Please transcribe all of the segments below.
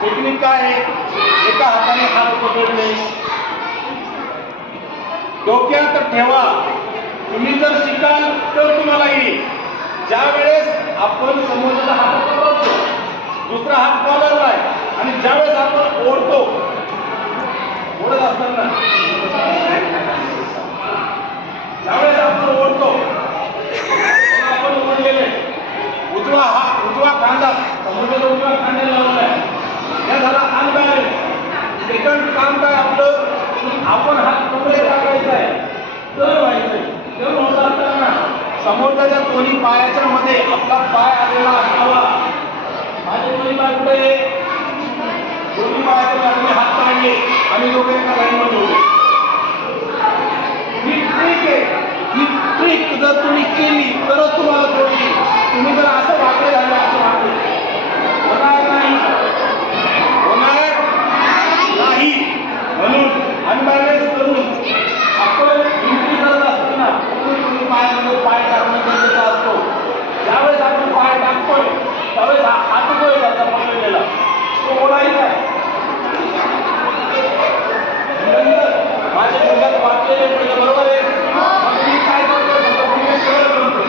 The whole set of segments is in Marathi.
टेक्निक काय आहे? एका हाताने हात पकडणे, डोक्यात ठेवा. तुम्ही जर शिकाल तर तुम्हाला येईल. ज्या वेळेस आपण समोरचा हात पकडतो, दुसरा हात कॉलरला आहे, आणि ज्या वेळेस आपण ओढतो, ओढत असताना ज्यावेळेस आपण ओढतो, आपण ओढलेले उजवा कांदा समोरच्या उजव्या कांद्याला लावलाय, या झाला अनबॅलन्स. सेकंड काम काय आपलं? आपण हात कमरेत टाकायचा आहे, तर व्हायचंय. तर होत असताना समोरच्या दोन्ही पायाच्या मध्ये आपला पाय आलेला असावा. माझे दोन्ही पाय कुठे? दोन्ही पायाच्या बाजूने हात काढले आणि दोघे एका लाईनमध्ये होते. ही ट्रिक आहे. ही ट्रिक जर तुम्ही केली तरच तुम्हाला कळली. तुम्ही जर असं वाटलं झालं, असं वाटलं होणार नाही, होणार नाही. म्हणून अनबॅलन्स करून आपण एंट्री करत असताना तुम्ही पायामध्ये पाय टाकणं गरजेचा असतो. ज्यावेळेस आपण पाय टाकतोय त्यावेळेस हात जो आहे त्याचा पकडलेला तो ओढायचा आहे. माझ्या मुलात वाचलेले म्हणजे बरोबर आहे. मी काय करतोय? सरळ करतोय.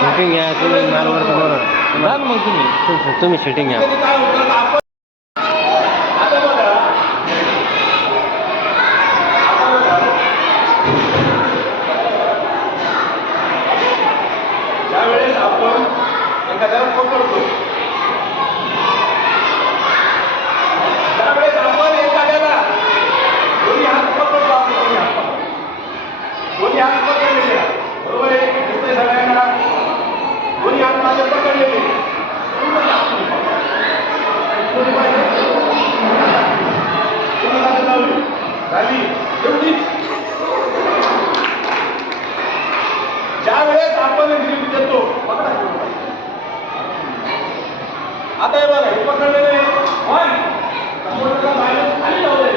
शूटिंग घ्या तुम्ही मालवर तुम्ही शूटिंग घ्या. ज्यावेळेस आपण एखाद्याला पकडतो, त्यावेळेस आपण एखाद्याला दोन्ही हात पकडतो. आपण दोन्ही हात पकडलेले, बरोबर आहे? दिसतंय सगळ्यांना? दोन्ही हात माझे पकडलेले. झाली एवढीच. ज्या वेळेस आपण ग्रीप देतो, आता हे बघा, हे पकडलेले खाली लावलंय.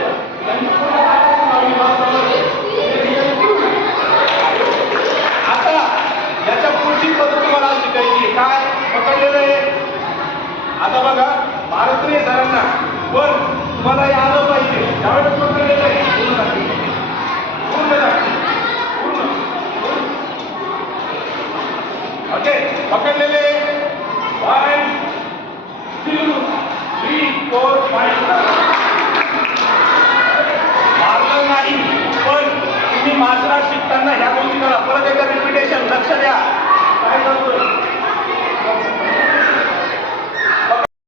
आता याच्या पुढची पद्धत तुम्हाला शिकायची. काय पकडलेलं आहे? आता बघा, भारतीय सरांना पण तुम्हाला हे आलं पाहिजे. ज्यावेळेस पकडलेलं आहे ओके, पकडलेले 1 2 3 4 5 मारलं नाही. पण तुम्ही मार्शल आर्ट शिकताना ह्या गोष्टी करा. परत एकदा रिपिटेशन, लक्ष द्या काय करतोय.